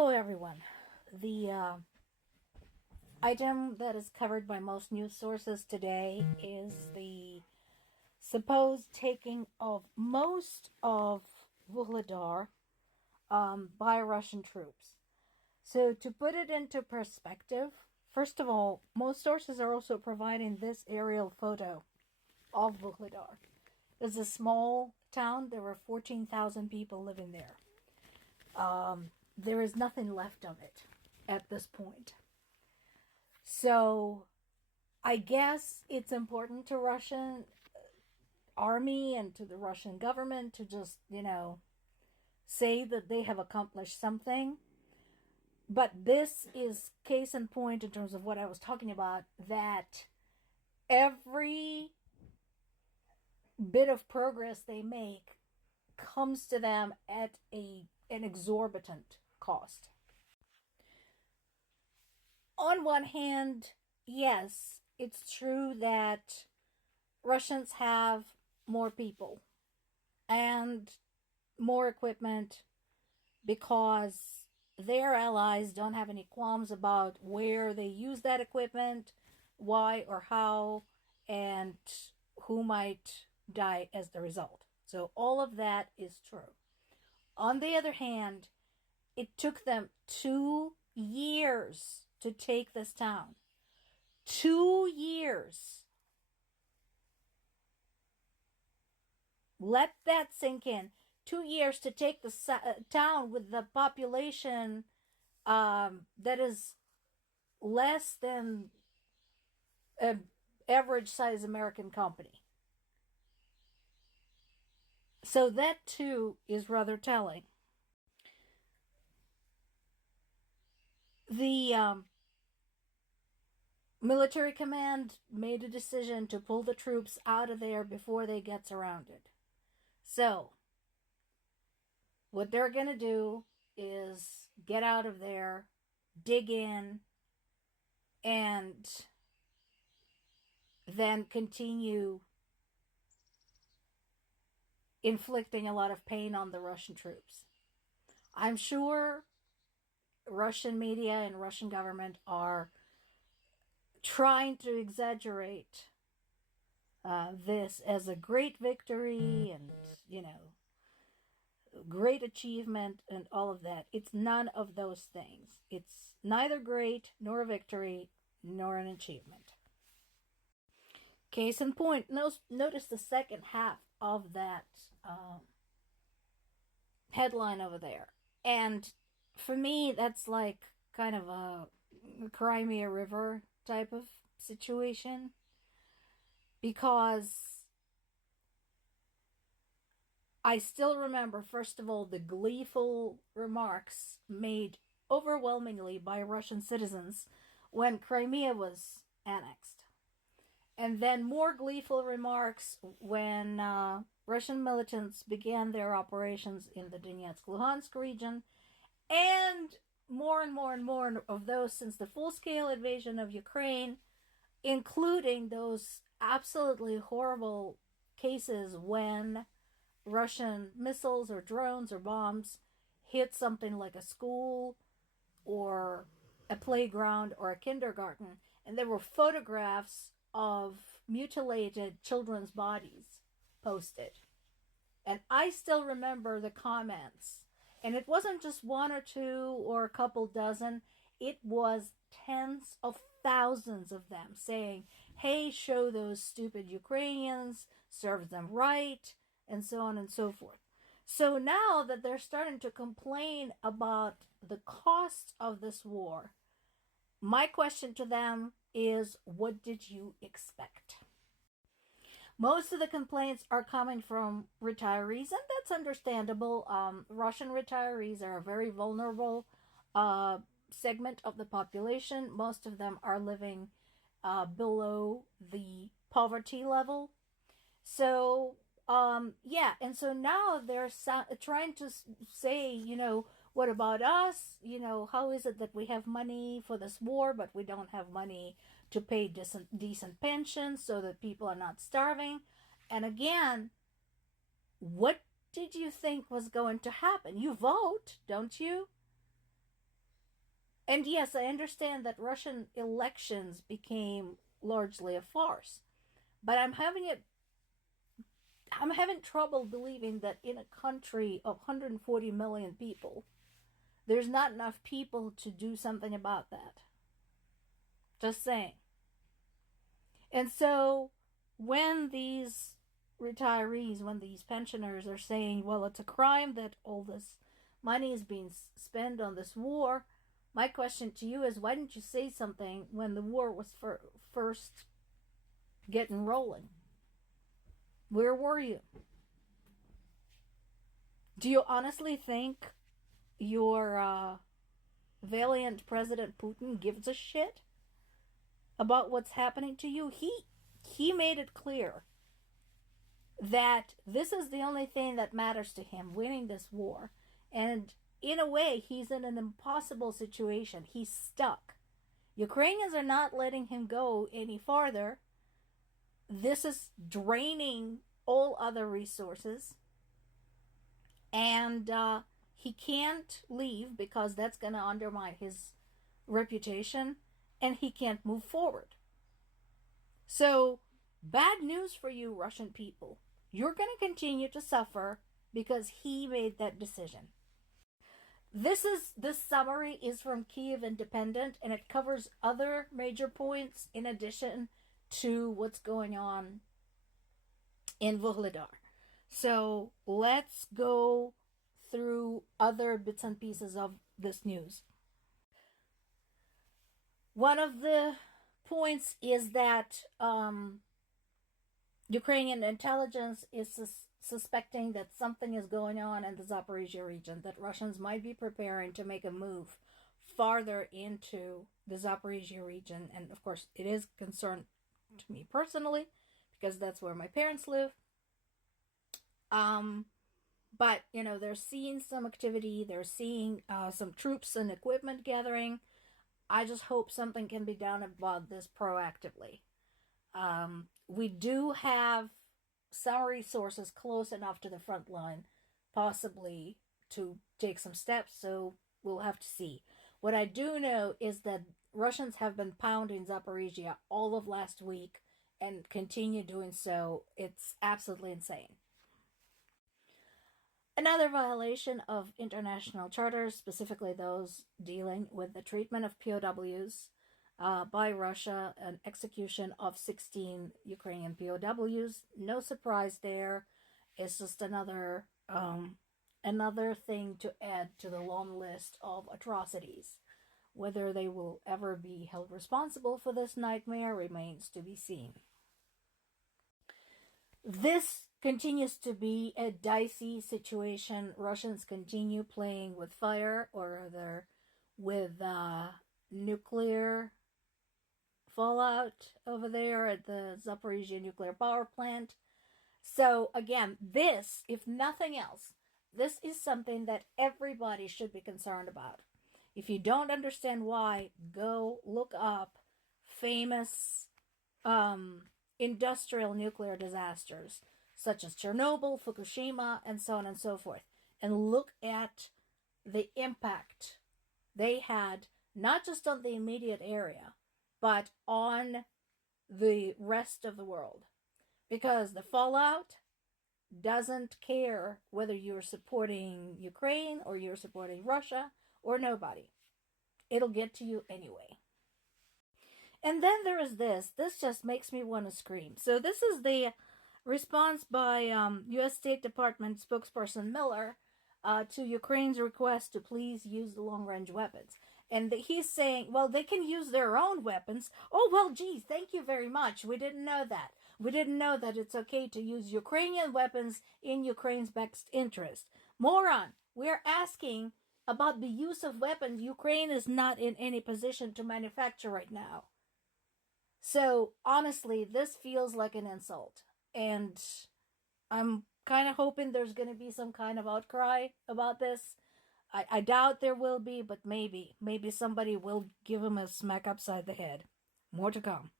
Hello, everyone. The item that is covered by most news sources today is the supposed taking of most of Vuhledar by Russian troops. So, to put it into perspective, first of all, most sources are also providing this aerial photo of Vuhledar. It's a small town. There were 14,000 people living there. There is nothing left of it at this point. So I guess it's important to Russian army and to the Russian government to just, say that they have accomplished something. But this is case in point in terms of what I was talking about, that every bit of progress they make comes to them at an exorbitant cost. On one hand, yes, it's true that Russians have more people and more equipment because their allies don't have any qualms about where they use that equipment, why or how, and who might die as the result. So all of that is true. On the other hand, it took them 2 years to take this town. 2 years. Let that sink in. 2 years to take the town with the population that is less than an average size American company. So that too is rather telling. The military command made a decision to pull the troops out of there before they get surrounded. So, what they're going to do is get out of there, dig in, and then continue inflicting a lot of pain on the Russian troops. I'm sure Russian media and Russian government are trying to exaggerate this as a great victory and, great achievement and all of that. It's none of those things. It's neither great nor a victory nor an achievement. Case in point, notice the second half of that headline over there. And for me, that's like kind of a Crimea River type of situation, because I still remember, first of all, the gleeful remarks made overwhelmingly by Russian citizens when Crimea was annexed. And then more gleeful remarks when Russian militants began their operations in the Donetsk-Luhansk region, and more and more and more of those since the full-scale invasion of Ukraine, including those absolutely horrible cases when Russian missiles or drones or bombs hit something like a school or a playground or a kindergarten, and there were photographs of mutilated children's bodies posted. And I still remember the comments. And it wasn't just one or two or a couple dozen. It was tens of thousands of them saying, hey, show those stupid Ukrainians, serve them right, and so on and so forth. So now that they're starting to complain about the cost of this war, my question to them is, what did you expect? Most of the complaints are coming from retirees, and that's understandable. Russian retirees are a very vulnerable segment of the population. Most of them are living below the poverty level. So, and so now they're trying to say, what about us? How is it that we have money for this war, but we don't have money to pay decent pensions so that people are not starving? And again, what did you think was going to happen? You vote, don't you? And yes, I understand that Russian elections became largely a farce, but I'm having trouble believing that in a country of 140 million people, there's not enough people to do something about that. Just saying. And so when these retirees, when these pensioners are saying, well, it's a crime that all this money is being spent on this war, my question to you is, why didn't you say something when the war was first getting rolling? Where were you? Do you honestly think your valiant President Putin gives a shit about what's happening to you? He made it clear that this is the only thing that matters to him, winning this war. And in a way, he's in an impossible situation. He's stuck. Ukrainians are not letting him go any farther. This is draining all other resources. And he can't leave because that's going to undermine his reputation. And he can't move forward. So, bad news for you, Russian people. You're going to continue to suffer because he made that decision. This summary is from Kyiv Independent, and it covers other major points in addition to what's going on in Vuhledar. So let's go through other bits and pieces of this news. One of the points is that Ukrainian intelligence is suspecting that something is going on in the Zaporizhzhya region, that Russians might be preparing to make a move farther into the Zaporizhzhya region. And of course, it is a concern to me personally because that's where my parents live. But, you know, they're seeing some activity. They're seeing some troops and equipment gathering. I just hope something can be done about this proactively. We do have some resources close enough to the front line, possibly to take some steps, so we'll have to see. What I do know is that Russians have been pounding Zaporizhzhya all of last week and continue doing so. It's absolutely insane. Another violation of international charters, specifically those dealing with the treatment of POWs by Russia, an execution of 16 Ukrainian POWs. No surprise there. It's just another thing to add to the long list of atrocities. Whether they will ever be held responsible for this nightmare remains to be seen. This continues to be a dicey situation. Russians continue playing with fire, or rather with nuclear fallout over there at the Zaporizhzhya nuclear power plant. So again, this, if nothing else, this is something that everybody should be concerned about. If you don't understand why, go look up famous industrial nuclear disasters such as Chernobyl, Fukushima, and so on and so forth, and look at the impact they had, not just on the immediate area, but on the rest of the world. Because the fallout doesn't care whether you're supporting Ukraine or you're supporting Russia or nobody. It'll get to you anyway. And then there is this. This just makes me want to scream. So this is the response by U.S. State Department spokesperson Miller to Ukraine's request to please use the long-range weapons. And he's saying, well, they can use their own weapons. Oh, well, geez, thank you very much. We didn't know that. We didn't know that it's okay to use Ukrainian weapons in Ukraine's best interest. Moron, we're asking about the use of weapons Ukraine is not in any position to manufacture right now. So, honestly, this feels like an insult. And I'm kind of hoping there's going to be some kind of outcry about this. I doubt there will be, but maybe somebody will give him a smack upside the head. More to come.